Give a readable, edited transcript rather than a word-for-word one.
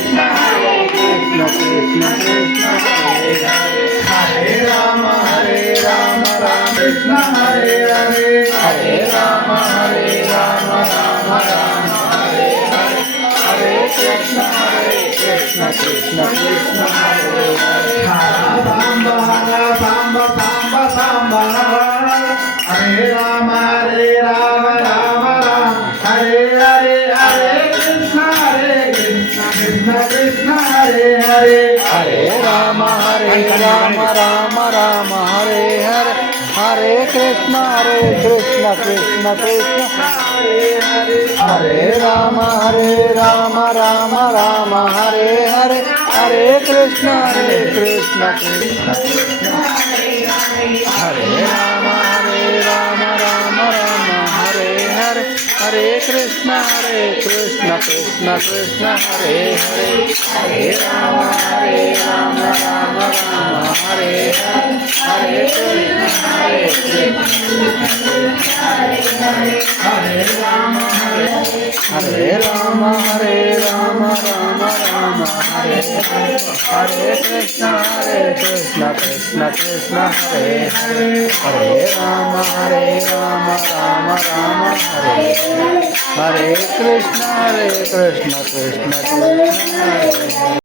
Krishna Krishna Krishna Hare Hare, Hare Rama Krishna Hare Hare, Hare Rama Rama Hare Hare, Hare Krishna Krishna Krishna Hare Hare, Hare Bamba Bamba Bamba Bamba, Hare Rama Rama Hare Hare, Hare Krishna Krishna Krishna Hare Hare, Hare Rama Rama Rama Hare Hare, Hare Krishna Krishna Krishna Hare Hare, Hare Rama Rama Rama Hare Hare, Hare Krishna Krishna Krishna Hare Hare, Hare Rama Rama Hare Hare, Hare Krishna Krishna Krishna Hare Hare, Hare Rama Rama Hare Hare, Hare Krishna Hare Rama Hare Rama Rama Hare Hare, Hare Krishna Krishna Krishna Hare Hare, Hare Rama Rama Hare Hare, Hare Krishna Krishna Hare Hare.